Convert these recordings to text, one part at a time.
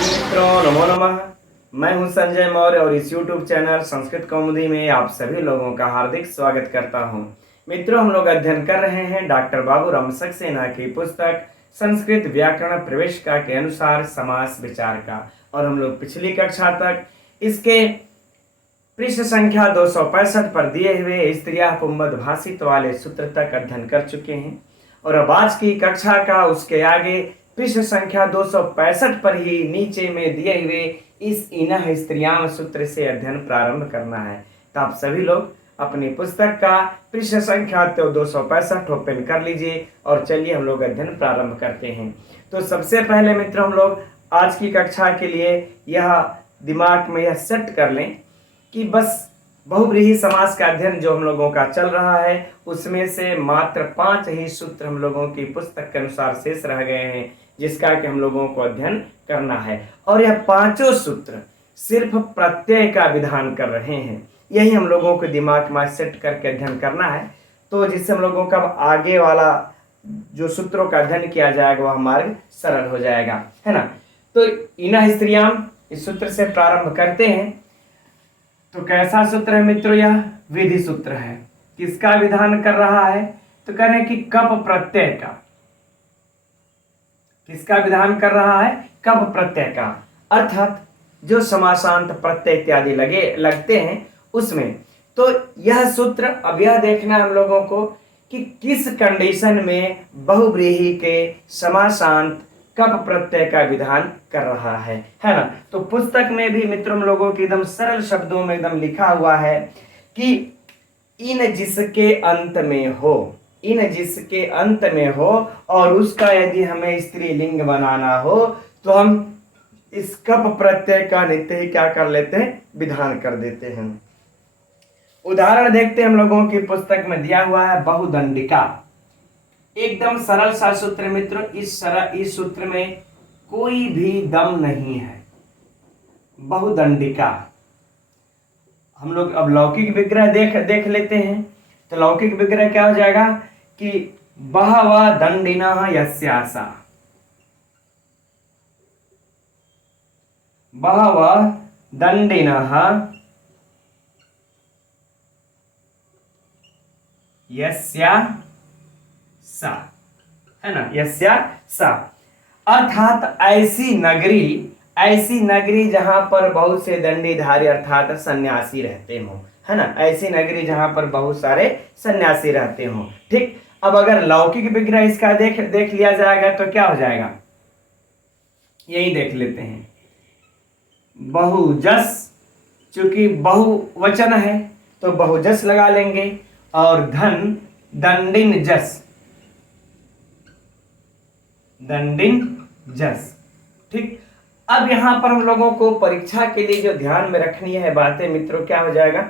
मित्रों नमो नमः। मैं हूं संजय मौर्य और इस YouTube चैनल संस्कृत कौमुदी में आप सभी लोगों का हार्दिक स्वागत करता हूं। मित्रों, हम लोग अध्ययन कर रहे हैं डॉक्टर बाबूराम सक्सेना की पुस्तक संस्कृत व्याकरण प्रवेशिका के अनुसार समास विचार का, और हम लोग पिछली कक्षा तक इसके पृष्ठ संख्या 265 पर दिए हुए स्त्रियाः पुंबद भाषित वाले सूत्र तक अध्ययन कर चुके हैं, और अब आज की कक्षा का उसके आगे पृष्ठ संख्या 265 पर ही नीचे में दिए हुए इस इनः स्त्रियाम सूत्र से अध्ययन प्रारंभ करना है। तो आप सभी लोग अपनी पुस्तक का पृष्ठ संख्या 265 ओपन कर लीजिए और चलिए हम लोग अध्ययन प्रारंभ करते हैं। तो सबसे पहले मित्र, हम लोग आज की कक्षा के लिए यह दिमाग में यह सेट कर लें कि बस बहुव्रीहि समास का अध्ययन जो हम लोगों का चल रहा है उसमें से मात्र 5 ही सूत्र हम लोगों की पुस्तक के अनुसार शेष रह गए हैं, जिसका कि हम लोगों को अध्ययन करना है। और यह 5 सूत्र सिर्फ प्रत्यय का विधान कर रहे हैं, यही हम लोगों को दिमाग में सेट करके अध्ययन करना है। तो जिससे हम लोगों का आगे वाला जो सूत्रों का अध्ययन किया जाएगा वह मार्ग सरल हो जाएगा, है ना। तो इनः स्त्रियाम इस सूत्र से प्रारंभ करते हैं। तो कैसा सूत्र है मित्रों? यह विधि सूत्र है। किसका विधान कर रहा है? तो कह रहे हैं कि कप प्रत्यय का। किसका विधान कर रहा है? कप प्रत्यय का, अर्थात जो समासांत प्रत्यय इत्यादि लगते हैं उसमें। तो यह सूत्र अब यह देखना है हम लोगों को कि किस कंडीशन में बहुव्रीहि के समासांत कप प्रत्यय का विधान कर रहा है ना। तो पुस्तक में भी मित्रों हम लोगों के एकदम सरल शब्दों में एकदम लिखा हुआ है कि इन जिसके अंत में हो, इन जिसके अंत में हो, और उसका यदि हमें स्त्रीलिंग बनाना हो तो हम इस कप प्रत्यय का नित्य ही क्या कर लेते हैं? विधान कर देते हैं। उदाहरण देखते हैं हम लोगों की पुस्तक में दिया हुआ है बहुदंडिका। एकदम सरल सा सूत्र मित्रों। इस सूत्र में कोई भी दम नहीं है। बहुदंडिका। हम लोग अब लौकिक विग्रह देख लेते हैं। तो लौकिक विग्रह क्या हो जाएगा कि बहवः दंडिनः यस्यासा, बहवः दंडिनः यस्या सा, है ना, यस्या सा। अर्थात ऐसी नगरी जहां पर बहुत से दंडीधारी अर्थात सन्यासी रहते हो, है ना। ऐसी नगरी जहां पर बहुत सारे सन्यासी रहते हो। ठीक। अब अगर लौकिक विग्रह इसका देख लिया जाएगा तो क्या हो जाएगा? यही देख लेते हैं। बहुजस, चूंकि बहुवचन है तो बहुजस लगा लेंगे, और धन दंडिन जस, दंडिन जस। ठीक। अब यहां पर हम लोगों को परीक्षा के लिए जो ध्यान में रखनी है बातें मित्रों, क्या हो जाएगा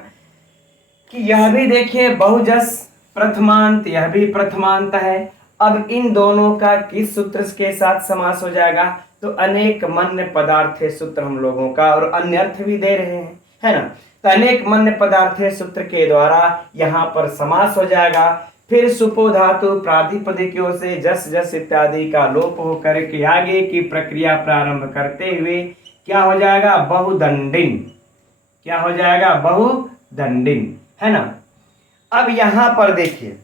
कि यह भी देखिए बहुजस प्रथमांत, यह भी प्रथमांत है। अब इन दोनों का किस सूत्र के साथ समास हो जाएगा? तो अनेक मन्य पदार्थे सूत्र हम लोगों का, और अन्य अर्थ भी दे रहे हैं, है ना। तो अनेक मन्य पदार्थे सूत्र के द्वारा यहां पर समास हो जाएगा। फिर सुपो धातु प्रातिपदिकों से जस जस इत्यादि का लोप होकर के आगे की प्रक्रिया प्रारंभ करते हुए क्या हो जाएगा? बहुदंडिन। क्या हो जाएगा? बहुदंडिन, है ना। अब यहां पर देखिए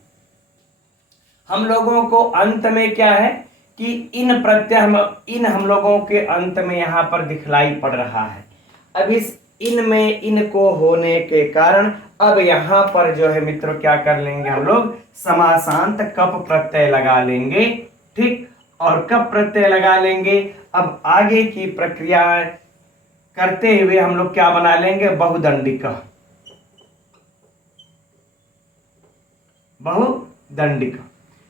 हम लोगों को अंत में क्या है कि इन प्रत्यय इन हम लोगों के अंत में यहां पर दिखलाई पड़ रहा है। अब इस इन में इनको होने के कारण अब यहां पर जो है मित्रों क्या कर लेंगे हम लोग? समासांत कप प्रत्यय लगा लेंगे। ठीक। और कप प्रत्यय लगा लेंगे। अब आगे की प्रक्रिया करते हुए हम लोग क्या बना लेंगे? बहुदंडिका, बहुदंडिका।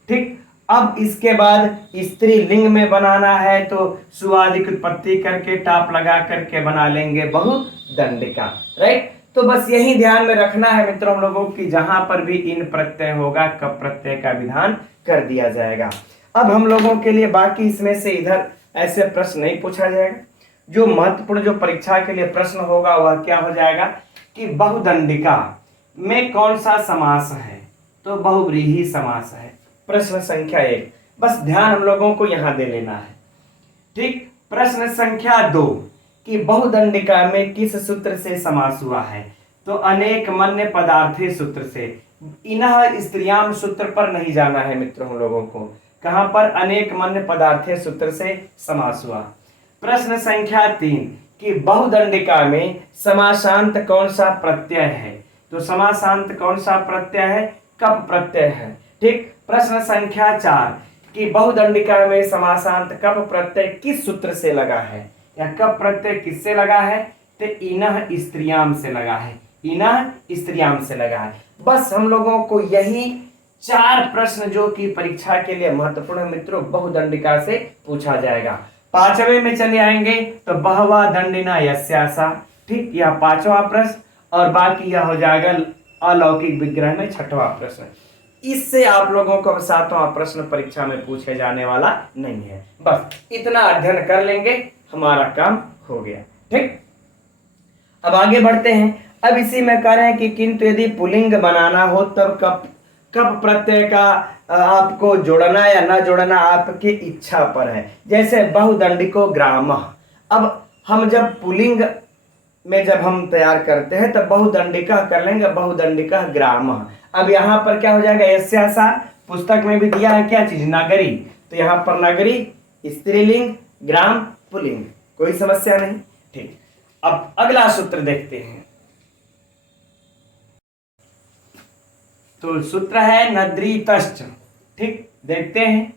ठीक। अब इसके बाद स्त्रीलिंग में बनाना है तो सुवादिक उत्पत्ति करके टाप लगा करके बना लेंगे बहुदंडिका। राइट। तो बस यही ध्यान में रखना है मित्रों हम लोगों की, जहां पर भी इन प्रत्यय होगा कप प्रत्यय का विधान कर दिया जाएगा। अब हम लोगों के लिए बाकी इसमें से इधर ऐसे प्रश्न नहीं पूछा जाएगा। जो महत्वपूर्ण जो परीक्षा के लिए प्रश्न होगा वह क्या हो जाएगा कि बहुदंडिका में कौन सा समास है? तो बहुव्रीहि समास है। प्रश्न संख्या 1। बस ध्यान हम लोगों को यहां दे लेना है। ठीक, प्रश्न संख्या 2 कि बहुदंडिका में किस सूत्र से समास हुआ है? तो अनेक मन्य पदार्थे सूत्र से। इनह स्त्रियाम सूत्र पर नहीं जाना है मित्रों हम लोगों को। कहां पर? अनेक मन्य पदार्थे सूत्र से समास हुआ। प्रश्न संख्या 3 कि बहुदंडिका में समासांत कौन सा प्रत्यय है? तो समासांत कौन सा प्रत्यय है? कप प्रत्यय है। ठीक, प्रश्न संख्या 4 कि बहुदंडिका में समासांत कप प्रत्यय किस सूत्र से लगा है? या कप प्रत्यय किससे लगा है? तो इनह स्त्रियाम से लगा है। इनह स्त्रियाम से लगा है। बस हम लोगों को यही 4 प्रश्न जो कि परीक्षा के लिए महत्वपूर्ण है मित्रों, बहुदंडिका से पूछा जाएगा। 5वें में चले आएंगे तो बहवा दंडिना यस्यासा। ठीक, यह 5वां प्रश्न और बाकी यह हो जाएगा अलौकिक विग्रह में 6वां प्रश्न। इससे आप लोगों को 7वां प्रश्न परीक्षा में पूछे जाने वाला नहीं है। बस इतना अध्ययन कर लेंगे, हमारा काम हो गया। ठीक, अब आगे बढ़ते हैं। अब इसी में कह रहे हैं कि किंतु यदि पुल्लिंग बनाना हो तब कप प्रत्यय का आपको जोड़ना या ना जोड़ना आपकी इच्छा पर है। जैसे बहुदंडिको ग्रामः। अब हम जब पुल्लिंग में जब हम तैयार करते हैं तब बहुदंडिका कर लेंगे, बहुदंडिका ग्रामः। अब यहाँ पर क्या हो जाएगा? यस्यासा पुस्तक में भी दिया है क्या चीज? नगरी। तो यहाँ पर नगरी स्त्रीलिंग, ग्राम पुल्लिंग, कोई समस्या नहीं। ठीक, अब अगला सूत्र देखते हैं। तो सूत्र है नद्रीतश्च। ठीक, देखते हैं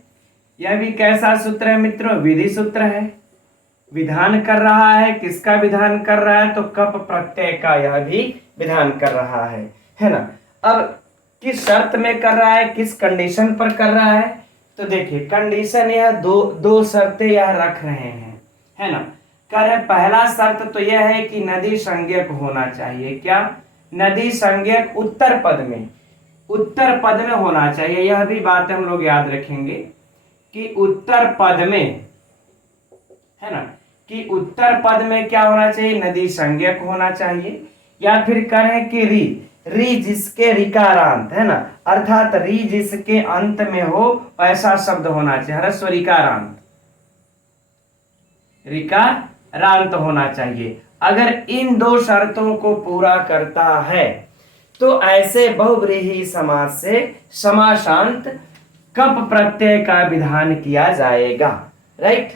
यह भी कैसा सूत्र है मित्रों? विधि सूत्र है। विधान कर रहा है, किसका विधान कर रहा है? तो कप प्रत्यय का यह भी विधान कर रहा है ना। अब किस शर्त में कर रहा है, किस कंडीशन पर कर रहा है? तो देखिए कंडीशन यह दो शर्तें यह रख रहे हैं, है ना। कह रहे पहला शर्त तो यह है कि नदी संज्ञक होना चाहिए। क्या? नदी संज्ञक उत्तर पद में, उत्तर पद में होना चाहिए। यह भी बात हम लोग याद रखेंगे कि उत्तर पद में, है ना, कि उत्तर पद में क्या होना चाहिए? नदी संज्ञक होना चाहिए। या फिर कहें कि री जिसके रिकारांत, है ना, अर्थात री जिसके अंत में हो ऐसा शब्द होना चाहिए। ह्रस्व रिकारांत, रिकारांत होना चाहिए। अगर इन 2 शर्तों को पूरा करता है तो ऐसे बहुव्रीहि समास से समासांत कप प्रत्यय का विधान किया जाएगा। राइट,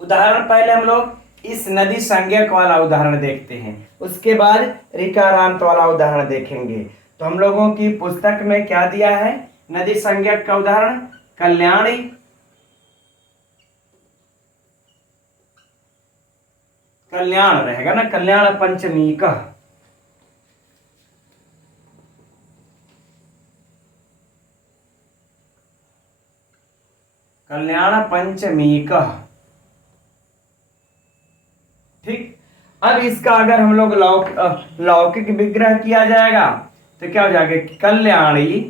उदाहरण पहले हम लोग इस नदी संज्ञक वाला उदाहरण देखते हैं, उसके बाद रिकारांत वाला उदाहरण देखेंगे। तो हम लोगों की पुस्तक में क्या दिया है? नदी संज्ञक का उदाहरण कल्याणी, कल्याण रहेगा ना, कल्याण पंचमी का, कल्याण पंचमी का। ठीक, अब इसका अगर हम लोग लौकिक विग्रह किया जाएगा तो क्या हो जाएगा? कल्याणी,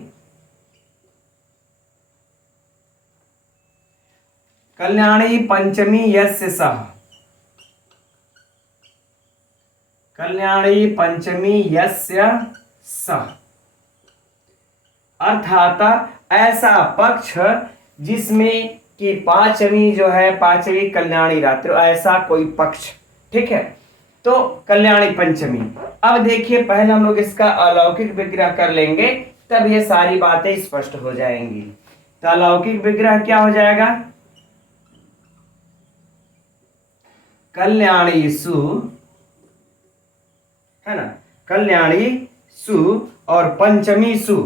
कल्याणी पंचमी यस्य सह, कल्याणी पंचमी यस्य सह। अर्थात ऐसा पक्ष जिसमें कि पांचवी जो है, पांचवी कल्याणी रात्रि, ऐसा कोई पक्ष। ठीक है, तो कल्याणी पंचमी। अब देखिए पहले हम लोग इसका अलौकिक विग्रह कर लेंगे, तब ये सारी बातें स्पष्ट हो जाएंगी। तो अलौकिक विग्रह क्या हो जाएगा? कल्याणी सु, है ना, कल्याणी सु और पंचमी सु,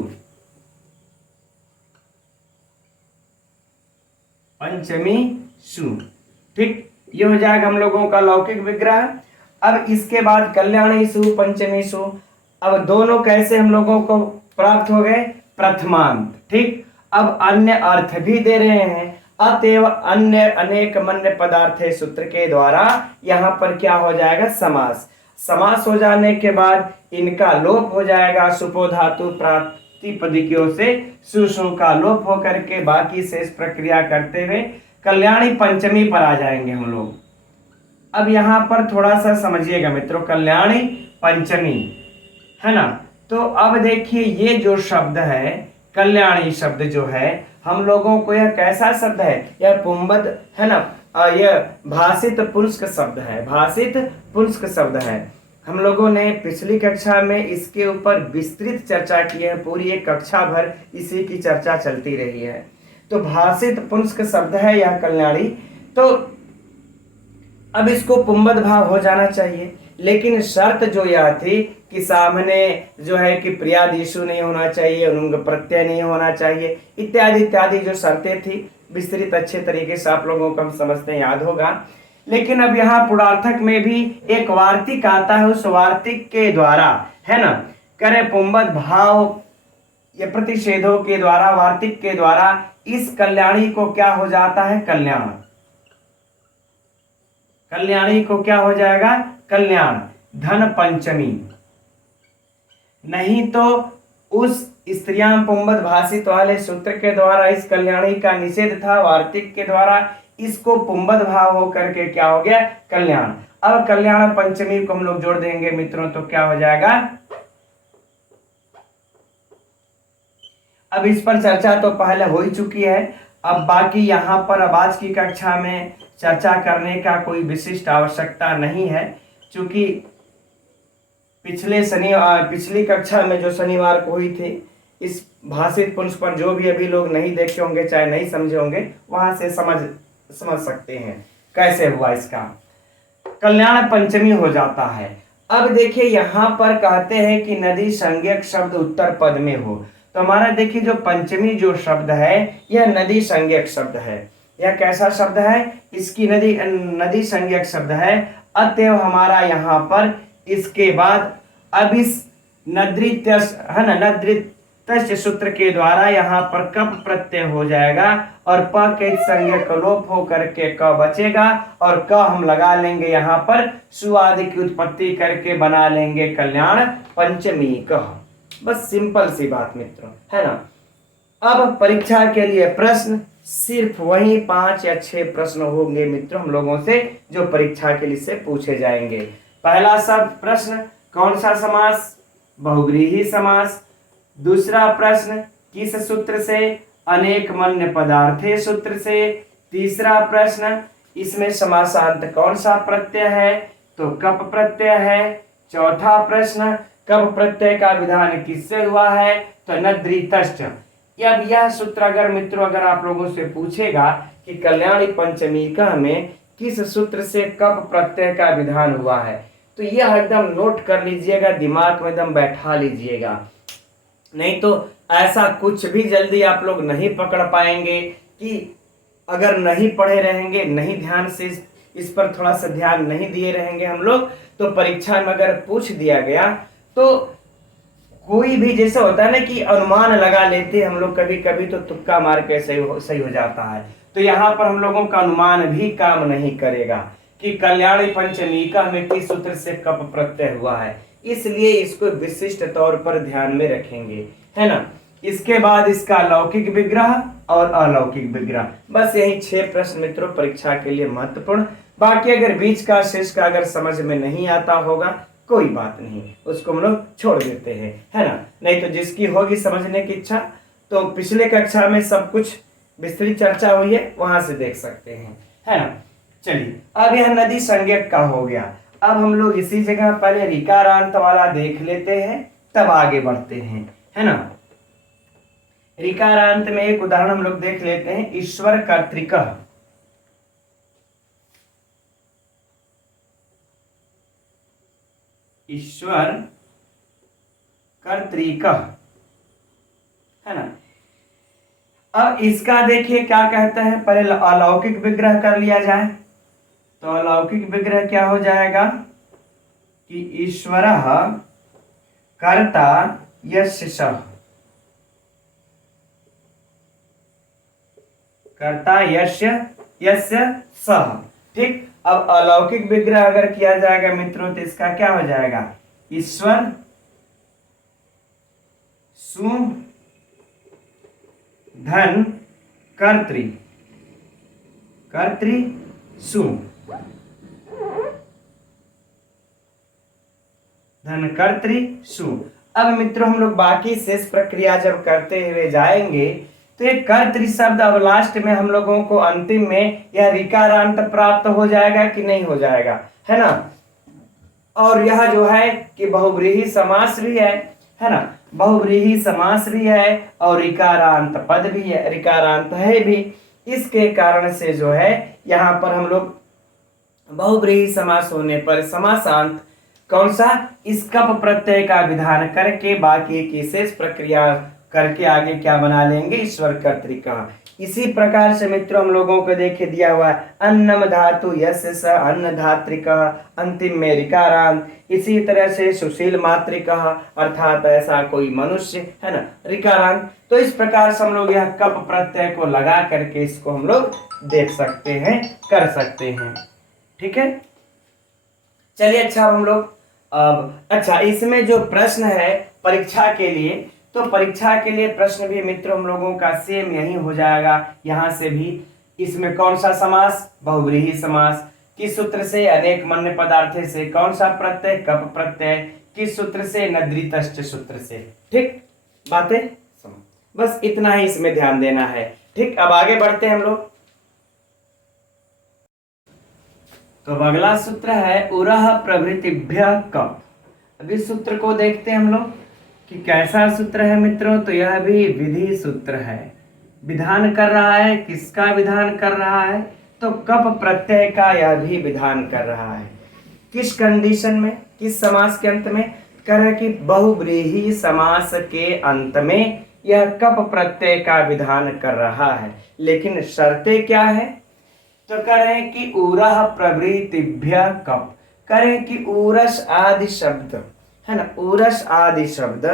पंचमी सु। ठीक, ये हो जाएगा हम लोगों का लौकिक विग्रह। अब इसके बाद कल्याणी सु, पंचमी सु, अब दोनों कैसे हम लोगों को प्राप्त हो गए? प्रथमांत। ठीक, अब अन्य अर्थ भी दे रहे हैं, अतएव अन्य अनेक मन्य पदार्थ सूत्र के द्वारा यहाँ पर क्या हो जाएगा? समास। समास हो जाने के बाद इनका लोप हो जाएगा। सुपो धातु प्रातिपदिकों से सुसु का लोप होकर के बाकी शेष प्रक्रिया करते हुए कल्याणी पंचमी पर आ जाएंगे हम लोग। अब यहाँ पर थोड़ा सा समझिएगा मित्रों, कल्याणी पंचमी, है ना। तो अब देखिए ये जो शब्द है कल्याणी शब्द जो है हम लोगों को यह कैसा शब्द है, यह पुंबद है ना, यह भाषित पुंस्क शब्द है, भाषित पुंस्क शब्द है। हम लोगों ने पिछली कक्षा में इसके ऊपर विस्तृत चर्चा की है, पूरी एक कक्षा भर इसी की चर्चा चलती रही है। तो भाषित पुंस्क शब्द है यह कल्याणी। तो अब इसको पुंबद भाव हो जाना चाहिए, लेकिन शर्त जो यह थी कि सामने जो है कि प्रियादिशु नहीं होना चाहिए, उनुंग प्रत्यय नहीं होना चाहिए, इत्यादि इत्यादि जो शर्तें थी विस्तृत अच्छे तरीके से आप लोगों को हम समझते हैं, याद होगा। लेकिन अब यहाँ पुरार्थक में भी एक वार्तिक आता है, उस वार्तिक के द्वारा है ना करे पुंबद भाव ये प्रतिषेधों के द्वारा, वार्तिक के द्वारा इस कल्याणी को क्या हो जाता है, कल्याण। कल्याणी को क्या हो जाएगा, कल्याण। धन पंचमी, नहीं तो उस स्त्रियां पुंबद भाषित वाले सूत्र के द्वारा इस कल्याणी का निषेध था, वार्तिक के द्वारा इसको पुंबद भाव हो करके क्या हो गया, कल्याण। अब कल्याण पंचमी को हम लोग जोड़ देंगे मित्रों, तो क्या हो जाएगा। अब इस पर चर्चा तो पहले हो ही चुकी है, अब बाकी यहाँ पर अब आज की कक्षा में चर्चा करने का कोई विशिष्ट आवश्यकता नहीं है, क्योंकि पिछली कक्षा में जो शनिवार को हुई थी, इस भाषित पुंस पर जो भी अभी लोग नहीं देखे होंगे, चाहे नहीं समझे होंगे, वहां से समझ सकते हैं कैसे हुआ इसका। कल्याण पंचमी हो जाता है। अब देखिए यहाँ पर कहते हैं कि नदी संज्ञक शब्द उत्तर पद में हो, तो हमारा देखिए जो पंचमी जो शब्द है यह नदी संज्ञक शब्द है। यह कैसा शब्द है, इसकी नदी संज्ञक शब्द है। अतएव हमारा यहाँ पर इसके बाद अब इस नद्रित है ना, नद्रित सूत्र के द्वारा यहाँ पर कप प्रत्यय हो जाएगा और प के संज्ञक का लोप हो करके क बचेगा, और क हम लगा लेंगे यहाँ पर सुआदि की उत्पत्ति करके बना लेंगे कल्याण पंचमी कह। बस सिंपल सी बात मित्रों, है ना। अब परीक्षा के लिए प्रश्न सिर्फ वही 5 या 6 प्रश्न होंगे मित्रों हम लोगों से, जो परीक्षा के लिए से पूछे जाएंगे। पहला सब प्रश्न, कौन सा समास, बहुव्रीहि समास। दूसरा प्रश्न, किस सूत्र से, अनेक मन्य पदार्थे सूत्र से। तीसरा प्रश्न, इसमें समासांत कौन सा प्रत्यय है, तो कप प्रत्यय है। चौथा प्रश्न, कप प्रत्यय का विधान किससे हुआ है, तो नद्रितश्च। अब यह सूत्र अगर मित्रों अगर आप लोगों से पूछेगा कि कल्याणी पंचमी का में किस सूत्र से कप प्रत्यय का विधान हुआ है, तो यह एकदम नोट कर लीजिएगा, दिमाग में एकदम बैठा लीजिएगा, नहीं तो ऐसा कुछ भी जल्दी आप लोग नहीं पकड़ पाएंगे कि अगर नहीं पढ़े रहेंगे, नहीं ध्यान से इस पर थोड़ा सा ध्यान नहीं दिए रहेंगे हम लोग, तो परीक्षा में अगर पूछ दिया गया तो कोई भी, जैसा होता है ना कि अनुमान लगा लेते हम लोग कभी कभी, तो तुक्का मार के सही हो जाता है। तो यहाँ पर हम लोगों का अनुमान भी काम नहीं करेगा कि कल्याणी पंचमी का हमें किस सूत्र से कप प्रत्यय हुआ है, इसलिए इसको विशिष्ट तौर पर ध्यान में रखेंगे, है ना। इसके बाद इसका लौकिक विग्रह और अलौकिक विग्रह, बस यही 6 प्रश्न मित्रों परीक्षा के लिए महत्वपूर्ण। बाकी अगर बीच का शेष का अगर समझ में नहीं आता होगा कोई बात नहीं, उसको हम लोग छोड़ देते हैं, है ना। नहीं तो जिसकी होगी समझने की इच्छा, तो पिछले कक्षा में सब कुछ विस्तृत चर्चा हुई है, वहां से देख सकते हैं, है ना। चलिए अब यह नदी संज्ञक का हो गया। अब हम लोग इसी जगह पहले ऋकारांत वाला देख लेते हैं, तब आगे बढ़ते हैं, है ना। ऋकारांत में एक उदाहरण हम लोग देख लेते हैं, ईश्वर कर्तृकः। ईश्वर कर्तृकः, है ना। अब इसका देखिए क्या कहते हैं, पहले अलौकिक विग्रह कर लिया जाए, तो अलौकिक विग्रह क्या हो जाएगा कि ईश्वरः कर्ता यस्य सः, कर्ता यस्य सः, ठीक। अब अलौकिक विग्रह अगर किया जाएगा मित्रों तो इसका क्या हो जाएगा, ईश्वर सु धन कर्तृ सु, धन कर्तृ सु। अब मित्रों हम लोग बाकी शेष प्रक्रिया जब करते हुए जाएंगे तो ये कर्तरी शब्द अब लास्ट में हम लोगों को अंतिम में यह ऋकारांत प्राप्त हो जाएगा कि नहीं हो जाएगा, है ना। और यह जो है कि बहुव्रीहि समास भी है ना, बहुव्रीहि समास भी है और ऋकारांत पद भी है, ऋकारांत है भी। इसके कारण से जो है यहाँ पर हम लोग बहुव्रीहि समास होने पर समासांत कौन सा, इस कप प्रत्यय का विधान करके बाकी की शेष प्रक्रिया करके आगे क्या बना लेंगे, ईश्वर कर्तृका। इसी प्रकार से मित्रों हम लोगों को देखे दिया हुआ है अन्नम धातु यस्य स अन्न धात्रिका, अंतिम में ऋकारांत। इसी तरह से सुशील मात्रिका अर्थात ऐसा कोई मनुष्य, है ना, ऋकारांत। तो इस प्रकार से हम लोग यह कप प्रत्यय को लगा करके इसको हम लोग देख सकते हैं, कर सकते हैं। ठीक है, चलिए अच्छा हम लोग अब अच्छा इसमें जो प्रश्न है परीक्षा के लिए, तो परीक्षा के लिए प्रश्न भी मित्रों हम लोगों का सेम यही हो जाएगा यहाँ से भी। इसमें कौन सा समास, बहुव्रीहि समास। किस सूत्र से, अनेक मन्य पदार्थ से। कौन सा प्रत्यय, कप प्रत्यय। किस सूत्र से, नद्रितश्च सूत्र से। ठीक, बातें समझ, बस इतना ही इसमें ध्यान देना है। ठीक, अब आगे बढ़ते हैं हम लोग। तो अब अगला सूत्र है उरह प्रभृतिभ्य कप। अब इस सूत्र को देखते हैं हम लोग कि कैसा सूत्र है मित्रों। तो यह भी विधि सूत्र है, विधान कर रहा है। किसका विधान कर रहा है, तो कप प्रत्यय का यह भी विधान कर रहा है। किस कंडीशन में, किस समास के अंत में, कह रहे कि बहुव्रीहि समास के अंत में यह कप प्रत्यय का विधान कर रहा है। लेकिन शर्तें क्या है, तो कह रहे हैं कि उरह प्रभृतिभ्य कप, कह रहे हैं कि उरस आदि शब्द, है ना, उरस आदि शब्द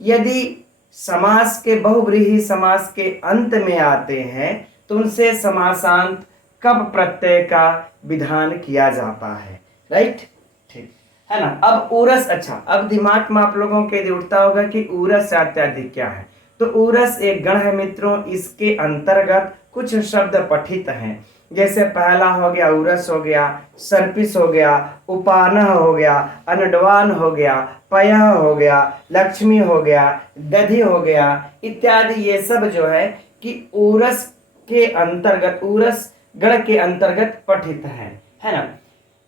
यदि समास के, बहुव्रीहि समास के अंत में आते हैं तो उनसे समासांत कप प्रत्यय का विधान किया जाता है। राइट, ठीक है ना। अब उरस, अच्छा अब दिमाग में आप लोगों के लिए उठता होगा कि उरस इत्यादि क्या है। तो उरस एक गण है मित्रों, इसके अंतर्गत कुछ शब्द पठित हैं। जैसे पहला हो गया उरस हो गया, सर्पिस हो गया, उपानह हो गया, अनडवान हो गया, पयः हो गया, लक्ष्मी हो गया, दधि हो गया इत्यादि। ये सब जो है कि उरस के अंतर्गत, उरस गण के अंतर्गत पठित है ना।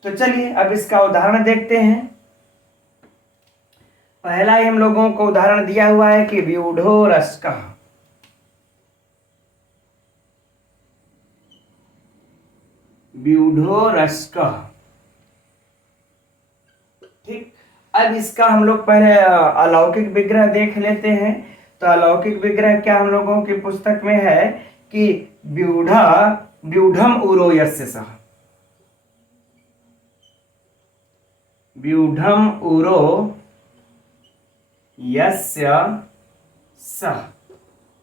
तो चलिए अब इसका उदाहरण देखते हैं। पहला ही हम लोगों को उदाहरण दिया हुआ है कि व्यूढ़ो रस्कः, व्यूढ़ो रस्कः। ठीक, अब इसका हम लोग पहले अलौकिक विग्रह देख लेते हैं। तो अलौकिक विग्रह क्या हम लोगों की पुस्तक में है कि व्यूढ़ा व्यूढ़म उरो यस्य सः, व्यूढ़म उरो यस्य सः।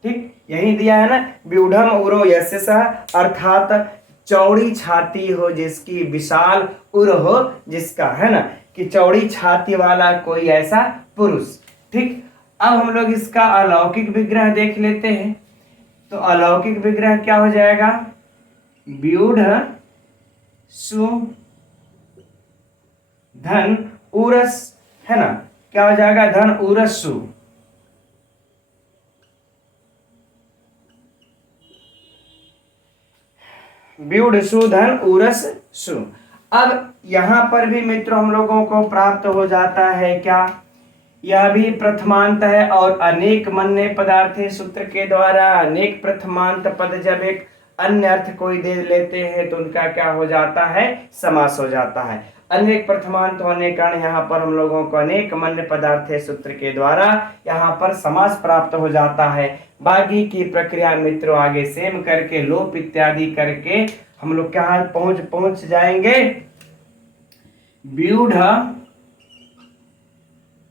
ठीक, यही दिया है ना, व्यूढ़म उरो यस्य सः, अर्थात चौड़ी छाती हो जिसकी, विशाल उर हो जिसका, है ना, कि चौड़ी छाती वाला कोई ऐसा पुरुष। ठीक, अब हम लोग इसका अलौकिक विग्रह देख लेते हैं। तो अलौकिक विग्रह क्या हो जाएगा, व्यूढ़ सु धन उरस, है ना, क्या हो जाएगा, धन उरस सु। व्यूढ़ सु धन उरस सु। अब यहां पर भी मित्रों हम लोगों को प्राप्त हो जाता है क्या, यह भी प्रथमांत है और अनेक मन्य पदार्थ सूत्र के द्वारा अनेक प्रथमांत पद जब एक अन्य अर्थ कोई दे लेते हैं तो उनका क्या हो जाता है, समास हो जाता है। अनेक प्रथमांत होने के कारण यहाँ पर हम लोगों को अनेक मन्य पदार्थ सूत्र के द्वारा यहाँ पर समास प्राप्त हो जाता है। बाकी की प्रक्रिया मित्रों आगे सेम करके लोप इत्यादि करके हम लोग कहाँ पहुंच जाएंगे, व्यूढ़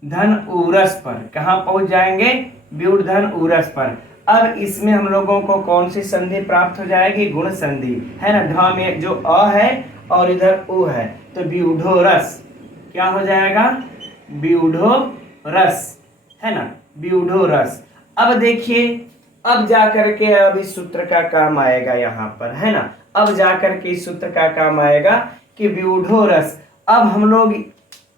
धन उरस पर। कहाँ पहुंच जाएंगे, व्यूढ़ धन उरस पर। अब इसमें हम लोगों को कौन सी संधि प्राप्त हो जाएगी, गुण संधि, है ना। ढ में जो अ है और इधर उ है तो व्यूढ़ो रस क्या हो जाएगा, व्यूढ़ो रस, है ना, व्यूढ़ो रस। अब देखिए, अब जाकर के अब इस सूत्र का काम आएगा यहाँ पर, है ना। अब जाकर के इस सूत्र का काम आएगा कि व्यूढ़ो रस। अब हम लोग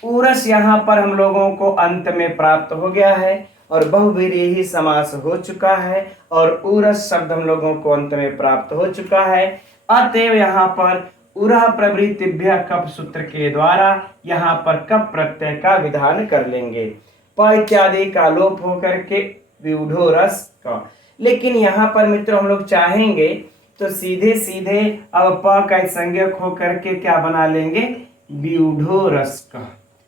उरस यहाँ पर हम लोगों को अंत में प्राप्त हो गया है और बहुव्रीहि समास हो चुका है और उरस शब्द हम लोगों को अंत में प्राप्त हो चुका है। अतएव यहाँ पर उरः प्रभृतिभ्य कप सूत्र के द्वारा यहाँ पर कप प्रत्यय का विधान कर लेंगे। प इत्यादि का लोप होकर के व्यूढ़ो रस का। लेकिन यहाँ पर मित्रों हम लोग चाहेंगे तो सीधे सीधे अब प का संज्ञक होकर के क्या बना लेंगे, व्यूढ़ो रस का,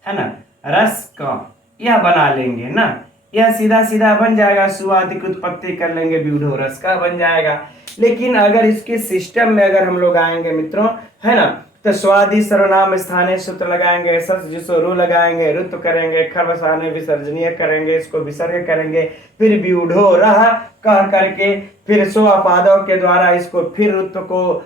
है ना, रस का यह बना लेंगे ना, यह सीधा सीधा बन जाएगा, सुआदि की उत्पत्ति कर लेंगे, व्यूढ़ो रस का बन जाएगा। लेकिन अगर इसके सिस्टम में अगर हम लोग आएंगे मित्रों, है ना, तो स्वादि सर्वनाम स्थानीय सूत्र लगाएंगे, सस जिसो रू लगाएंगे, ऋतु करेंगे, खरवसाने विसर्जनीय करेंगे, इसको विसर्ग करेंगे, फिर व्यूढ़ो रह कह करके फिर स्व अपादव के द्वारा इसको फिर ऋतु को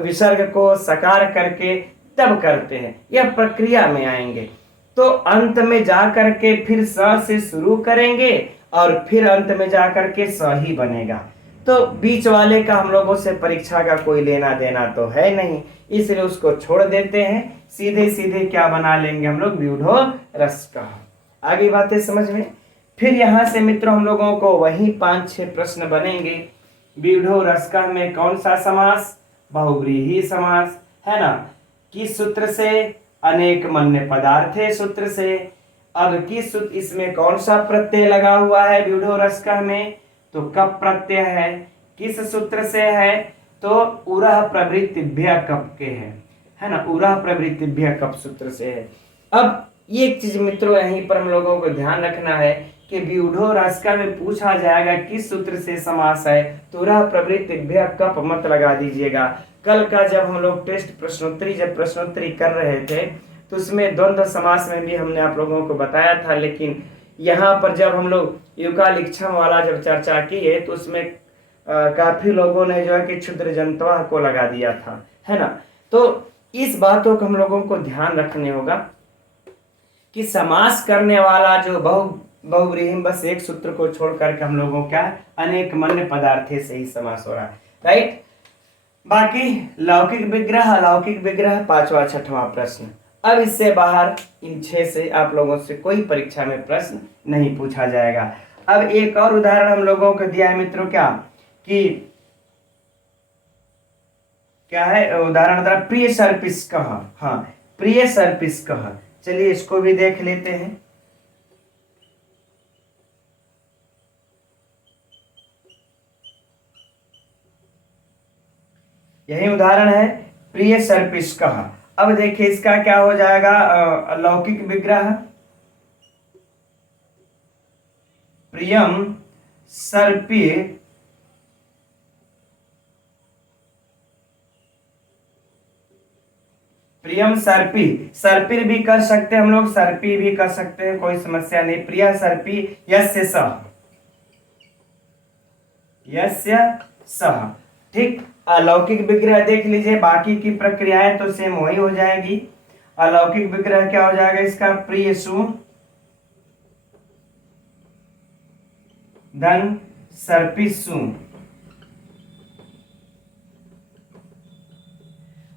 विसर्ग को सकार करके तब करते हैं, यह प्रक्रिया में आएंगे। तो अंत में जा करके फिर स से शुरू करेंगे और फिर अंत में जा करके स ही बनेगा। तो बीच वाले का हम लोगों से परीक्षा का कोई लेना देना तो है नहीं, इसलिए उसको छोड़ देते हैं, सीधे सीधे क्या बना लेंगे हम लोग, व्यूढ़ो रस का। आगे बातें समझ में। फिर यहाँ से मित्रों हम लोगों को वही 5-6 प्रश्न बनेंगे। व्यूढ़ो रस का में कौन सा समास, बहुव्रीहि समास, है ना, किस सूत्र से, अनेक मन्य पदार्थे सूत्र से। अब किस सूत्र, इसमें कौन सा प्रत्यय लगा हुआ है व्यूढ़ो रस का में, तो कप प्रत्यय है। किस सूत्र से है, तो उरः प्रभृतिभ्य कप के है ना, उरः प्रभृतिभ्य कप सूत्र से है। अब ये एक चीज मित्रों यहीं पर हम लोगों को ध्यान रखना है कि व्यूढ़ो रस का में पूछा जाएगा किस सूत्र से समास है, तो उरः प्रभृतिभ्य कप मत लगा दीजिएगा। कल का जब हम लोग टेस्ट प्रश्नोत्तरी जब प्रश्नोत्तरी कर रहे थे तो उसमें द्वंद्व समास में भी हमने आप लोगों को बताया था, लेकिन यहाँ पर जब हम लोग युकाल इक्षम वाला जब चर्चा की है तो उसमें काफी लोगों ने जो है कि क्षुद्र जंतवा को लगा दिया था, है ना। तो इस बातों को हम लोगों को ध्यान रखने होगा कि समास करने वाला जो बहुव्रीहि बस एक सूत्र को छोड़ करके हम लोगों क्या अनेक मन्य पदार्थे से ही समास हो रहा है, राइट। बाकी लौकिक विग्रह अलौकिक विग्रह 5वां 6वां प्रश्न। अब इससे बाहर इन 6 से आप लोगों से कोई परीक्षा में प्रश्न नहीं पूछा जाएगा। अब एक और उदाहरण हम लोगों को दिया है मित्रों, क्या है उदाहरण, प्रिय सर्पिस कह, हाँ प्रिय सर्पिस कह। चलिए इसको भी देख लेते हैं। यही उदाहरण है, प्रिय सर्पिस कह। अब देखिए इसका क्या हो जाएगा, लौकिक विग्रह, प्रियम सर्पी, प्रियम सर्पी, सर्पिर भी कर सकते हैं हम लोग, सर्पी भी कर सकते हैं, कोई समस्या नहीं। प्रिय सर्पी यस्य सह, यस्य सह, ठीक। अलौकिक विग्रह देख लीजिए, बाकी की प्रक्रियाएं तो सेम वही हो जाएगी। अलौकिक विग्रह क्या हो जाएगा इसका, प्रिय सु धन सर्पिसु।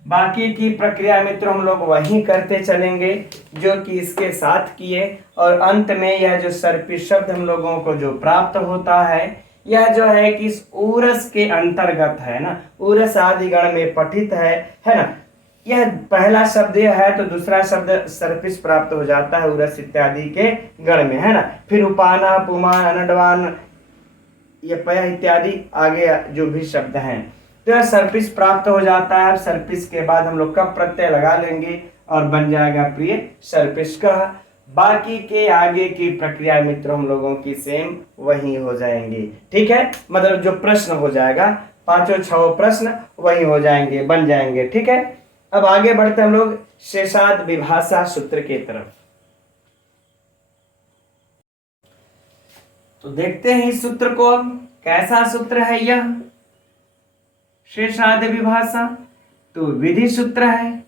बाकी की प्रक्रिया मित्रों हम लोग वही करते चलेंगे जो कि इसके साथ किए, और अंत में यह जो सर्पिस शब्द हम लोगों को जो प्राप्त होता है यह जो है कि इस उरस के अंतर्गत है ना, उरस आदि गण में पठित है ना। यह पहला शब्द यह है तो दूसरा शब्द सर्पिस प्राप्त हो जाता है उरस इत्यादि के गण में, है ना। फिर उपाना, पुमान, अनडवान, ये पय इत्यादि आगे जो भी शब्द हैं, तो यह सर्पिस प्राप्त हो जाता है। सर्पिस के बाद हम लोग कप प्रत्यय लगा लेंगे और बन जाएगा प्रिय सर्पिस का। बाकी के आगे की प्रक्रिया मित्रों हम लोगों की सेम वही हो जाएंगी, ठीक है। मतलब जो प्रश्न हो जाएगा 5-6 प्रश्न वही हो जाएंगे, बन जाएंगे, ठीक है। अब आगे बढ़ते हम लोग शेषाद विभाषा सूत्र की तरफ। तो देखते हैं इस सूत्र को, कैसा सूत्र है यह शेषाद विभाषा। तो विधि सूत्र है,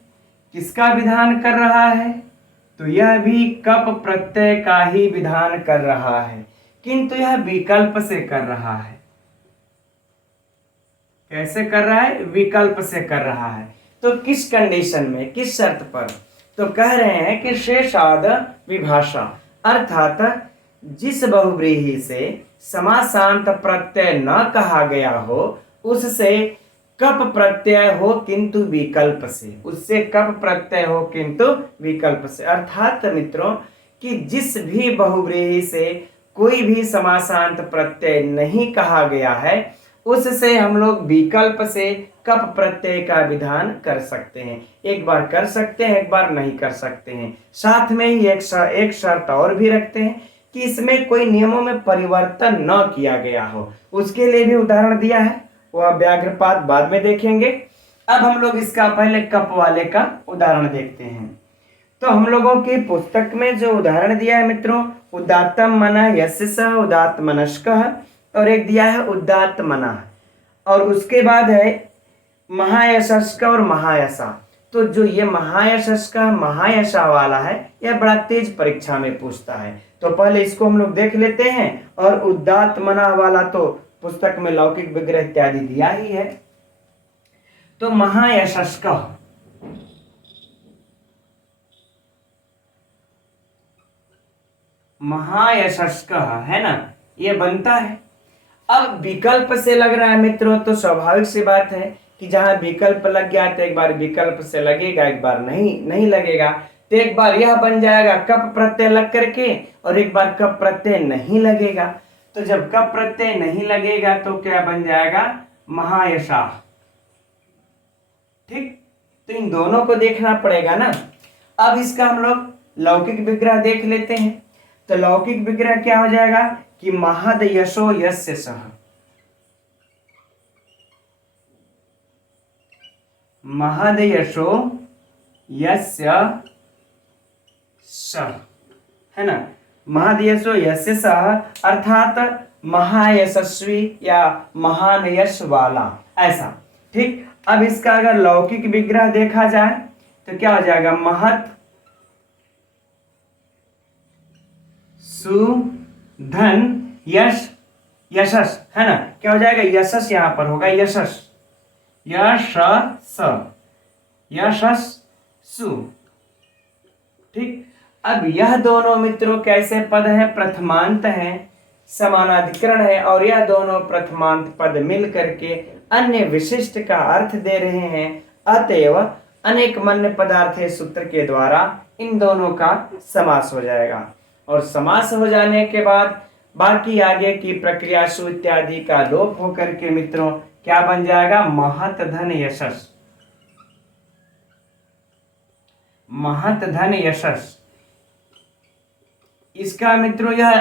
किसका विधान कर रहा है, तो यह भी कप प्रत्यय का ही विधान कर रहा है, किंतु यह विकल्प से कर रहा है। कैसे कर रहा है, विकल्प से कर रहा है। तो किस कंडीशन में, किस शर्त पर, तो कह रहे हैं कि शेषाद विभाषा, अर्थात जिस बहुव्रीहि से समासांत प्रत्यय न कहा गया हो उससे कप प्रत्यय हो किंतु विकल्प से, उससे कप प्रत्यय हो किंतु विकल्प से। अर्थात मित्रों कि जिस भी बहुव्रीहि से कोई भी समासांत प्रत्यय नहीं कहा गया है उससे हम लोग विकल्प से कप प्रत्यय का विधान कर सकते हैं। एक बार कर सकते हैं, एक बार नहीं कर सकते हैं। साथ में ही एक शर्त और भी रखते हैं कि इसमें कोई नियमों में परिवर्तन न किया गया हो, उसके लिए भी उदाहरण दिया है, वह व्याघ्रपाद बाद में देखेंगे। अब हम लोग इसका पहले कप वाले का उदाहरण देखते हैं। तो हम लोगों की पुस्तक में जो उदाहरण दिया है मित्रों, उदात्तम मना यस्य सः उदात्त मनस्कः, और एक दिया है उदात्त मना, और उसके बाद है महायशस्क और महायशा। तो जो ये महायशस्क महायशा वाला है यह बड़ा तेज परीक्षा में पूछता है, तो पहले इसको हम लोग देख लेते हैं। और उदात्त मना वाला तो पुस्तक में लौकिक विग्रह इत्यादि दिया ही है। तो महायशस्क, महायशस्क है ना, ये बनता है। अब विकल्प से लग रहा है मित्रों, तो स्वाभाविक सी बात है कि जहां विकल्प लग गया तो एक बार विकल्प से लगेगा, एक बार नहीं लगेगा। तो एक बार यह बन जाएगा कप प्रत्यय लग करके, और एक बार कप प्रत्यय नहीं लगेगा। तो जब कप प्रत्यय नहीं लगेगा तो क्या बन जाएगा, महायशा। ठीक, तो इन दोनों को देखना पड़ेगा ना। अब इसका हम लोग लौकिक विग्रह देख लेते हैं। तो लौकिक विग्रह क्या हो जाएगा कि महद यशो यस्य सः, महद यशो यस्य सः, है ना, महद यशो यस्य सः अर्थात महायशस्वी या महान यश वाला, ऐसा। ठीक, अब इसका अगर लौकिक विग्रह देखा जाए तो क्या हो जाएगा, महत सुधन यश यशस, है ना, क्या हो जाएगा, यशस यहां पर होगा, यशस यशस यशस सु। ठीक, अब यह दोनों मित्रों कैसे पद हैं, प्रथमांत हैं, समानाधिकरण है, और यह दोनों प्रथमांत पद मिल करके अन्य विशिष्ट का अर्थ दे रहे हैं। अतएव अनेक मन्य पदार्थ सूत्र के द्वारा इन दोनों का समास हो जाएगा, और समास हो जाने के बाद बाकी आगे की प्रक्रिया सु इत्यादि का लोप होकर के मित्रों क्या बन जाएगा, महत धन यशस, महत धन यशस। इसका मित्रों यह